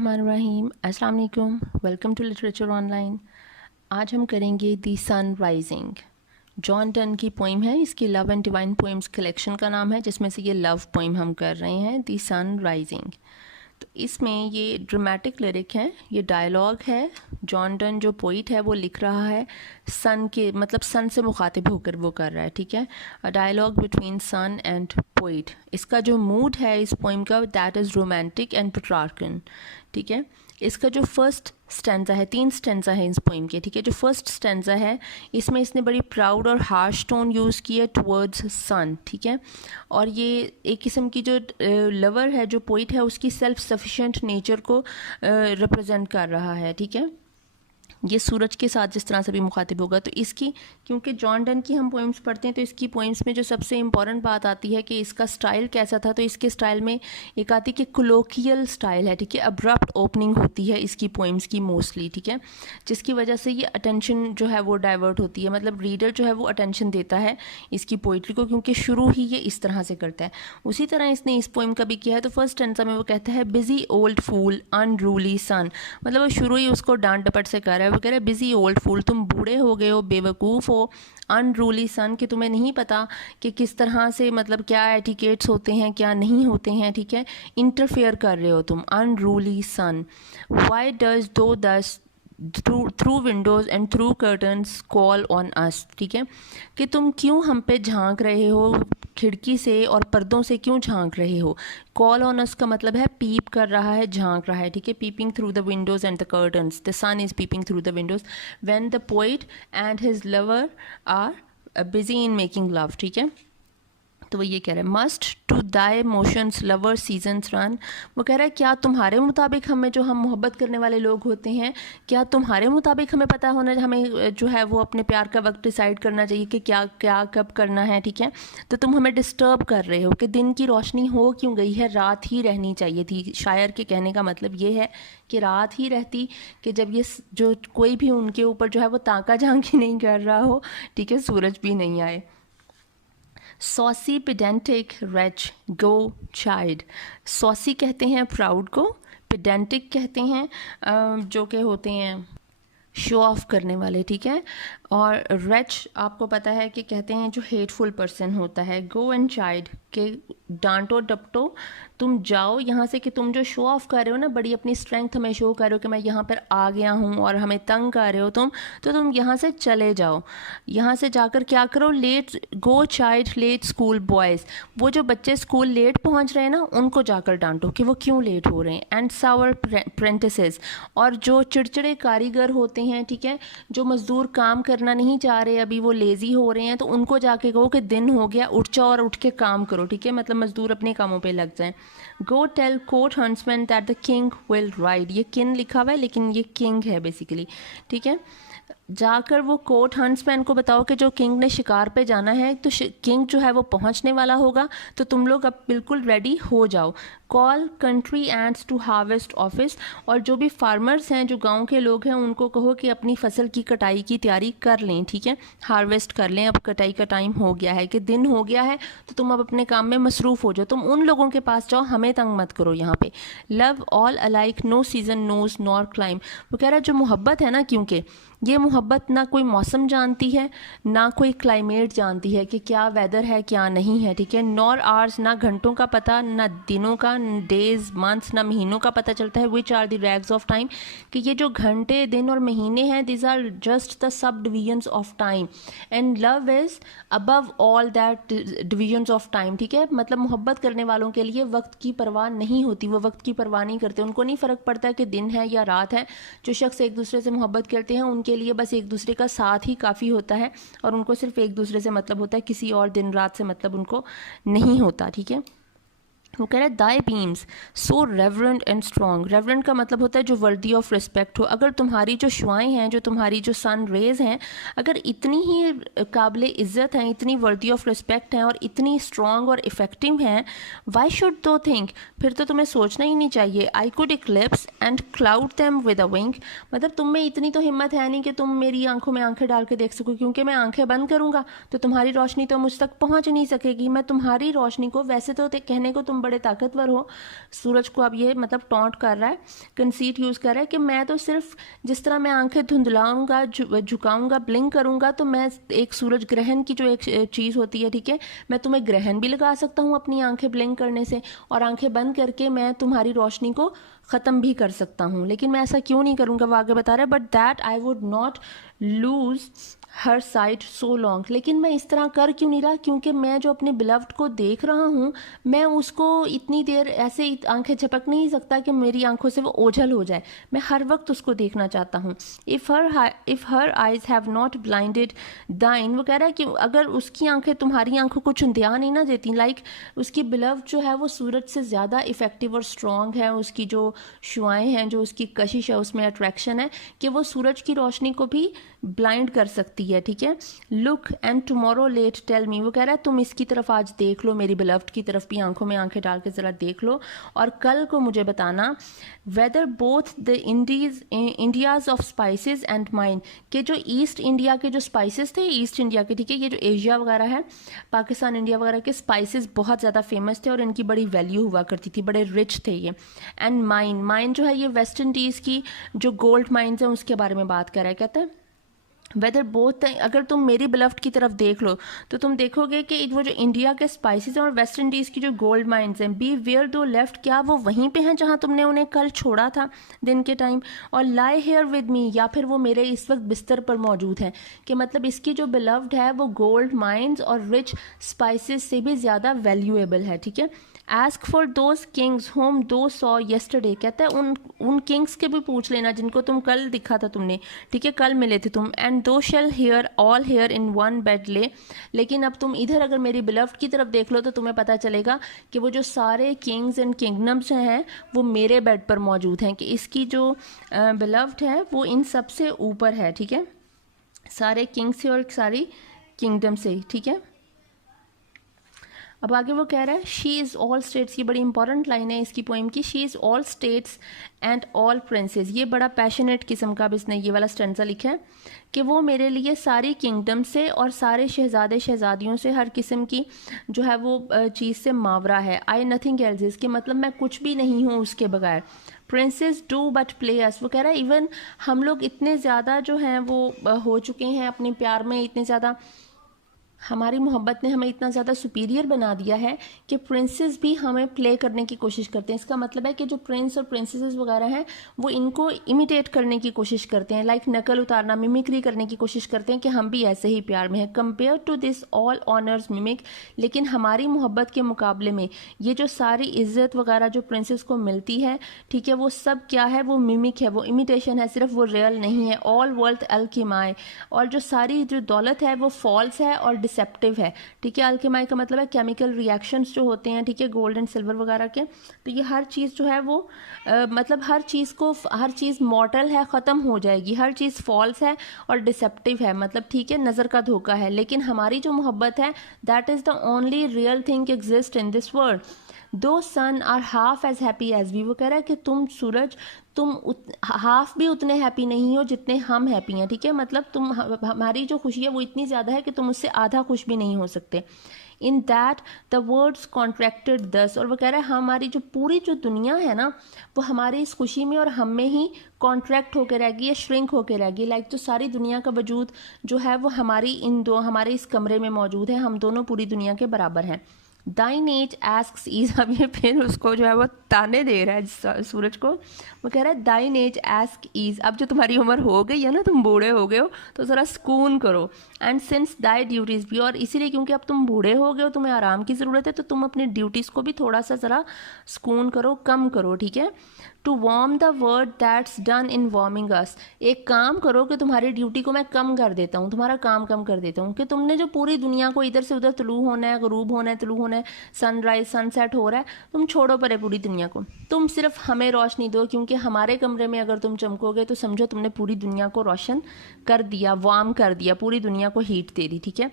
बिस्मिल्लाहिर्रहमानिर्रहीम। अस्सलाम वालेकुम। Welcome to literature online. आज हम करेंगे the sun rising. John Donne की पोइम है, इसकी love and divine poems collection का नाम है, जिसमें से ये लव पोइम हम कर रहे हैं, दी सन राइजिंग। तो इसमें ये ड्रामेटिक लिरिक है, ये डायलॉग है। जॉन डन जो पोइट है वो लिख रहा है सन के, मतलब सन से मुखातिब होकर वो कर रहा है, ठीक है। A dialogue between sun and poet. इसका जो मूड है इस पोइम का, that is romantic and Petrarchan, ठीक है। इसका जो फर्स्ट स्टैंजा है, 3 स्टैंजा है इस पोइम के, ठीक है। जो फर्स्ट स्टैंजा है इसमें इसने बड़ी प्राउड और हार्श टोन यूज़ किया टुवर्ड्स सन, ठीक है। और ये एक किस्म की जो लवर है, जो पोइट है, उसकी सेल्फ सफिशिएंट नेचर को रिप्रेजेंट कर रहा है, ठीक है। ये सूरज के साथ जिस तरह से भी मुखातिब होगा। तो इसकी, क्योंकि जॉन डन की हम पोइम्स पढ़ते हैं तो इसकी पोइम्स में जो सबसे इम्पॉर्टेंट बात आती है कि इसका स्टाइल कैसा था, तो इसके स्टाइल में एक आती कि कोलोकियल स्टाइल है, ठीक है। अब्रप्ट ओपनिंग होती है इसकी पोइम्स की मोस्टली, ठीक है, जिसकी वजह से ये अटेंशन जो है वो डाइवर्ट होती है, मतलब रीडर जो है वो अटेंशन देता है इसकी पोइट्री को, क्योंकि शुरू ही ये इस तरह से करता है। उसी तरह इसने इस पोइम का भी किया है। तो फर्स्ट स्टैंजा में वो कहता है बिजी ओल्ड फूल अनरूली सन, मतलब वो शुरू ही उसको डांट डपट से कर रहा है। वो कह रहा है बिजी ओल्ड फूल, तुम बूढ़े हो गए हो, बेवकूफ़ हो। अनरूली सन, कि तुम्हें नहीं पता कि किस तरह से, मतलब क्या एटिकेट्स होते हैं क्या नहीं होते हैं, ठीक है। इंटरफेयर कर रहे हो तुम। Unruly sun. वाई डज दो दस through Windows and through curtains call on us, ठीक है, कि तुम क्यों हम पे झांक रहे हो, खिड़की से और पर्दों से क्यों झांक रहे हो। कॉल ऑन अस का मतलब है पीप कर रहा है, झांक रहा है, ठीक है। Peeping through the windows and the curtains, the sun is peeping through the windows when the poet and his lover are busy in making love, ठीक है। तो वो ये कह रहा है must to thy motions lover seasons run. वो कह रहा है क्या तुम्हारे मुताबिक हमें, जो हम मोहब्बत करने वाले लोग होते हैं, क्या तुम्हारे मुताबिक हमें पता होना, हमें जो है वो अपने प्यार का वक्त डिसाइड करना चाहिए कि क्या क्या कब करना है, ठीक है। तो तुम हमें डिस्टर्ब कर रहे हो कि दिन की रोशनी हो क्यों गई है, रात ही रहनी चाहिए थी। शायर के कहने का मतलब ये है कि रात ही रहती, कि जब ये जो कोई भी उनके ऊपर जो है वो ताका झांकी नहीं कर रहा हो, ठीक है, सूरज भी नहीं आए। सॉसी पेडेंटिक रेच गो चाइल्ड। सॉसी कहते हैं प्राउड को, पेडेंटिक कहते हैं जो कि होते हैं शो ऑफ करने वाले, ठीक है। और रेच आपको पता है कि कहते हैं जो हेटफुल पर्सन होता है। गो एंड चाइल्ड, के डांटो डपटो, तुम जाओ यहाँ से, कि तुम जो शो ऑफ कर रहे हो ना, बड़ी अपनी स्ट्रेंथ हमें शो कर रहे हो कि मैं यहाँ पर आ गया हूँ और हमें तंग कर रहे हो तुम, तो तुम यहाँ से चले जाओ। यहाँ से जाकर क्या करो, let go child late school boys, वो जो बच्चे स्कूल लेट पहुँच रहे हैं ना, उनको जाकर डांटो कि वो क्यों लेट हो रहे हैं। एंड सावर प्रेंटिसेस, और जो चिड़चिड़े कारीगर होते हैं, ठीक है, जो मज़दूर काम करना नहीं चाह रहे, अभी वो लेज़ी हो रहे हैं, तो उनको जाके कहो कि दिन हो गया, उठ जाओ और उठ के काम करो, ठीक है, मतलब मज़दूर अपने कामों पे लग जाएं। Go tell court huntsman that the king will ride, ये किन लिखा हुआ है लेकिन ये किंग है बेसिकली, ठीक है। जाकर वो कोर्ट हंट्समैन को बताओ कि जो किंग ने शिकार पे जाना है, तो किंग जो है वो पहुंचने वाला होगा, तो तुम लोग अब बिल्कुल रेडी हो जाओ। Call country ends to harvest office, और जो भी फार्मर्स हैं, जो गांव के लोग हैं, उनको कहो कि अपनी फसल की कटाई की तैयारी कर लें, ठीक है, हार्वेस्ट कर लें, अब कटाई का टाइम हो गया है, कि दिन हो गया है, तो तुम अब अपने काम में मसरूफ़ हो जाओ, तुम उन लोगों के पास जाओ, हमें तंग मत करो यहाँ पे। Love all alike no season knows nor clime. वो कह रहा है जो मोहब्बत है ना, क्योंकि ये मोहब्बत ना कोई मौसम जानती है, ना कोई क्लाइमेट जानती है कि क्या वेदर है क्या नहीं है, ठीक है। नॉर आवर्स, ना घंटों का पता, ना दिनों का, डेज मंथ्स, ना महीनों का पता चलता है। Which are the rags of time, कि ये जो घंटे दिन और महीने हैं, this are just the subdivisions of time, and love is above all that divisions of time, ठीक है। मतलब मोहब्बत करने वालों के लिए वक्त की परवाह नहीं होती, वो वक्त की परवाह नहीं करते, उनको नहीं फ़र्क पड़ता कि दिन है या रात है। जो शख्स एक दूसरे से मोहब्बत करते हैं उनके लिए बस एक दूसरे का साथ ही काफ़ी होता है, और उनको सिर्फ एक दूसरे से मतलब होता है, किसी और दिन रात से मतलब उनको नहीं होता, ठीक है। वो कह रहा है thy beams so reverend and strong. Reverend का मतलब होता है जो वर्दी ऑफ रिस्पेक्ट हो। अगर तुम्हारी जो शुआएँ हैं, जो तुम्हारी जो सन रेज़ हैं, अगर इतनी ही काबिल इज़्ज़त हैं, इतनी वर्दी ऑफ रिस्पेक्ट हैं और इतनी स्ट्रॉन्ग और इफ़ेक्टिव हैं, वाई शुड दो थिंक, फिर तो तुम्हें सोचना ही नहीं चाहिए। I could eclipse and cloud them with a wink, मतलब तुम में इतनी तो हिम्मत है नहीं कि तुम मेरी आंखों में आंखें डाल के देख सको, क्योंकि मैं आंखें बंद करूँगा तो तुम्हारी रोशनी तो मुझ तक पहुँच नहीं सकेगी। मैं तुम्हारी रोशनी को, वैसे तो कहने को तुम तुम बड़े ताकतवर हो। सूरज को अब ये मतलब टॉन्ट कर रहा है, कंसीट यूज़ कर रहा है कि मैं तो सिर्फ जिस तरह मैं आंखें धुंधलाऊंगा, झुकाऊंगा, ब्लिंक करूंगा, तो मैं एक सूरज ग्रहण की जो एक चीज़ होती है, ठीक है, मैं तुम्हें ग्रहण भी लगा सकता हूँ अपनी आंखें ब्लिंक करने से, और आंखें बंद करके मैं तुम्हारी रोशनी को ख़त्म भी कर सकता हूँ। लेकिन मैं ऐसा क्यों नहीं करूँगा, वो आगे बता रहा है, but that I would not lose her site so long. लेकिन मैं इस तरह कर क्यों नहीं रहा, क्योंकि मैं जो अपने बिलव्ड को देख रहा हूँ, मैं उसको इतनी देर ऐसे आंखें झपक नहीं सकता कि मेरी आंखों से वो ओझल हो जाए। मैं हर वक्त उसको देखना चाहता हूँ। If her eyes have not blinded दाइन, वो कह रहा है कि अगर उसकी आंखें तुम्हारी आंखों को चुंधिया नहीं ना देती, लाइक उसकी बिलव्ड जो है वो सूरज से ज़्यादा इफ़ेक्टिव और स्ट्रॉन्ग है, उसकी जो शुआएँ हैं, जो उसकी कशिश है, उसमें अट्रैक्शन है कि वो सूरज की रोशनी को भी ब्लाइंड कर सकती है, ठीक है। Look and tomorrow late tell me, वो कह रहा है तुम इसकी तरफ आज देख लो, मेरी बिलव्ड की तरफ भी आंखों में आंखें डाल के ज़रा देख लो, और कल को मुझे बताना whether both the Indias of spices and mine, के जो ईस्ट इंडिया के जो स्पाइसेस थे, ईस्ट इंडिया के, ठीक है, ये जो एशिया वगैरह है, पाकिस्तान, इंडिया वगैरह के स्पाइसेस बहुत ज़्यादा फेमस थे और इनकी बड़ी वैल्यू हुआ करती थी, बड़े रिच थे ये। एंड माइन जो है ये वेस्ट इंडीज़ की जो गोल्ड माइन्स हैं उसके बारे में बात कर रहा है, कहता है वेदर बोथ, अगर तुम मेरी बिलव्ड की तरफ देख लो तो तुम देखोगे कि वो जो इंडिया के स्पाइसेस हैं और वेस्ट इंडीज़ की जो गोल्ड माइंस हैं, बी वेयर दो लेफ्ट, क्या वो वहीं पे हैं जहाँ तुमने उन्हें कल छोड़ा था दिन के टाइम, और लाई हेयर विद मी, या फिर वो मेरे इस वक्त बिस्तर पर मौजूद हैं। कि मतलब इसकी जो बिलव्ड है वो गोल्ड माइंस और रिच स्पाइसेस से भी ज़्यादा वैल्यूएबल है, ठीक है। Ask for those Kings home दो सॉ येस्टरडे, कहता है उन किंग्स के भी पूछ लेना जिनको तुम कल दिखा था तुमने, ठीक है, कल मिले थे तुम। And thou shall hear all here in one bed lay, लेकिन अब तुम इधर अगर मेरी बिलव्ड की तरफ देख लो तो तुम्हें पता चलेगा कि वो जो सारे किंग्स एंड किंगडम्स हैं वो मेरे बेड पर मौजूद हैं, कि इसकी जो बिलव्ड है वो इन सबसे ऊपर है, ठीक है, सारे किंग्स से और सारी किंगडम से, ठीक है। अब आगे वो कह रहा है शी इज़ ऑल स्टेट्स, ये बड़ी इंपॉर्टेंट लाइन है इसकी पोइम की, she is all states and all princess. ये बड़ा पैशनेट किस्म का अब इसने ये वाला स्टेंजा लिखा है कि वो मेरे लिए सारी किंगडम से और सारे शहजादे शहजादियों से, हर किस्म की जो है वो चीज़ से मावरा है। आई नथिंग एल्स, इसके मतलब मैं कुछ भी नहीं हूँ उसके बगैर। प्रिंसेस डू बट प्ले अस, वो कह रहा है इवन हम लोग इतने ज़्यादा जो हैं वो हो चुके हैं अपने प्यार में, इतने ज़्यादा हमारी मोहब्बत ने हमें इतना ज़्यादा सुपीरियर बना दिया है कि प्रिंसेस भी हमें प्ले करने की कोशिश करते हैं। इसका मतलब है कि जो प्रिंस और प्रिंसेस वगैरह हैं वो इनको इमिटेट करने की कोशिश करते हैं, लाइक नकल उतारना, मिमिक्री करने की कोशिश करते हैं कि हम भी ऐसे ही प्यार में हैं। Compare to this all honours mimic, लेकिन हमारी मोहब्बत के मुकाबले में ये जो सारी इज्जत वगैरह जो प्रिंसेस को मिलती है, ठीक है, वो सब क्या है, वो मिमिक है, वो इमिटेशन है, सिर्फ वो रियल नहीं है। ऑल वर्ल्थ अल्किमाई, और जो सारी जो दौलत है वो फॉल्स है और डिसेप्टिव है, ठीक है। अल्केमाई का मतलब है केमिकल रिएक्शंस जो होते हैं, ठीक है, गोल्ड एंड सिल्वर वगैरह के। तो ये हर चीज़ जो है वो मतलब हर चीज़ मॉर्टल है, ख़त्म हो जाएगी, हर चीज़ फॉल्स है और डिसेप्टिव है, मतलब ठीक है, नज़र का धोखा है। लेकिन हमारी जो मोहब्बत है that is the only real thing exist in this world. Thou sun are half as happy as we, वो कह रहा है कि तुम सूरज, तुम हाफ भी उतने हैप्पी नहीं हो जितने हम हैप्पी हैं, ठीक है। मतलब तुम, हमारी जो खुशी है वो इतनी ज़्यादा है कि तुम उससे आधा खुश भी नहीं हो सकते। In that the words contracted दस, और वो कह रहा है हमारी जो पूरी जो दुनिया है ना वो हमारी इस खुशी में और हम में ही कॉन्ट्रैक्ट होकर रहेगी या श्रिंक होकर रहेगी। लाइक जो सारी दुनिया का वजूद जो है वो हमारे इस कमरे में मौजूद है, हम दोनों पूरी दुनिया के बराबर हैं। दाइन एज आस्क्स ईज, अब ये फिर उसको जो है वो ताने दे रहा है सूरज को। वो कह रहा है दाइन एज आस्क ईज, अब जो तुम्हारी उम्र हो गई है ना, तुम बूढ़े हो गए हो, तो ज़रा सुकून करो। एंड सिंस दाई ड्यूटीज़ भी, और इसीलिए क्योंकि अब तुम बूढ़े हो गए हो, तुम्हें आराम की ज़रूरत है, तो तुम अपनी ड्यूटीज़ को भी थोड़ा सा ज़रा सुकून करो, कम करो, ठीक है। To warm the world that's done in warming us, एक काम करो कि तुम्हारी ड्यूटी को मैं कम कर देता हूँ, तुम्हारा काम कम कर देता हूँ, कि तुमने जो पूरी दुनिया को इधर से उधर तुलू होना है, गरूब होना है, तुलू होना है, सनराइज सनसेट हो रहा है, तुम छोड़ो परे पूरी दुनिया को, तुम सिर्फ हमें रोशनी दो, क्योंकि हमारे कमरे में अगर तुम चमकोगे तो समझो तुमने पूरी दुनिया को रोशन कर दिया, वार्म कर दिया, पूरी दुनिया को हीट दे दी, ठीक है।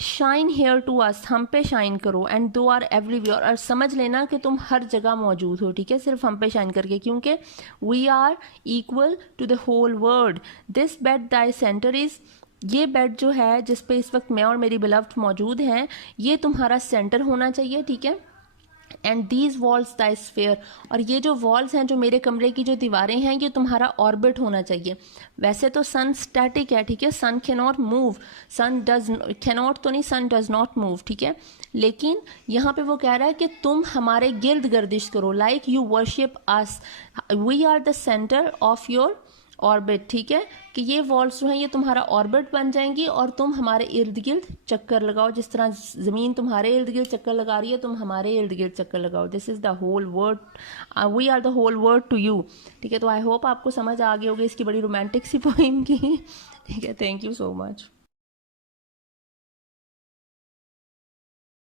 शाइन हेयर टू अस, हम पे शाइन करो। एंड दो आर एवरीवेयर, और समझ लेना कि तुम हर जगह मौजूद हो, ठीक है, सिर्फ हम पे शाइन करके, क्योंकि we are equal to the whole world. This bed thy centre is, ये बेड जो है जिस पे इस वक्त मैं और मेरी बिलव्ड मौजूद हैं, ये तुम्हारा सेंटर होना चाहिए, ठीक है। And these walls the sphere, और ये जो वॉल्स हैं, जो मेरे कमरे की जो दीवारें हैं, ये तुम्हारा ऑर्बिट होना चाहिए। वैसे तो सन स्टैटिक है, ठीक है, sun cannot move, sun does cannot तो नहीं, सन डज नॉट मूव, ठीक है, लेकिन यहाँ पे वो कह रहा है कि तुम हमारे गिर्द गर्दिश करो, like you worship us, we are the centre of your orbit, ठीक है, कि ये वॉल्स जो हैं ये तुम्हारा ऑर्बिट बन जाएंगी और तुम हमारे इर्द गिर्द चक्कर लगाओ, जिस तरह ज़मीन तुम्हारे इर्द गिर्द चक्कर लगा रही है, तुम हमारे इर्द गिर्द चक्कर लगाओ। This is the whole world, we are the whole world to you, ठीक है। तो आई होप आपको समझ आ गई होगी इसकी बड़ी रोमांटिक सी पोइम की, ठीक है। Thank you so much.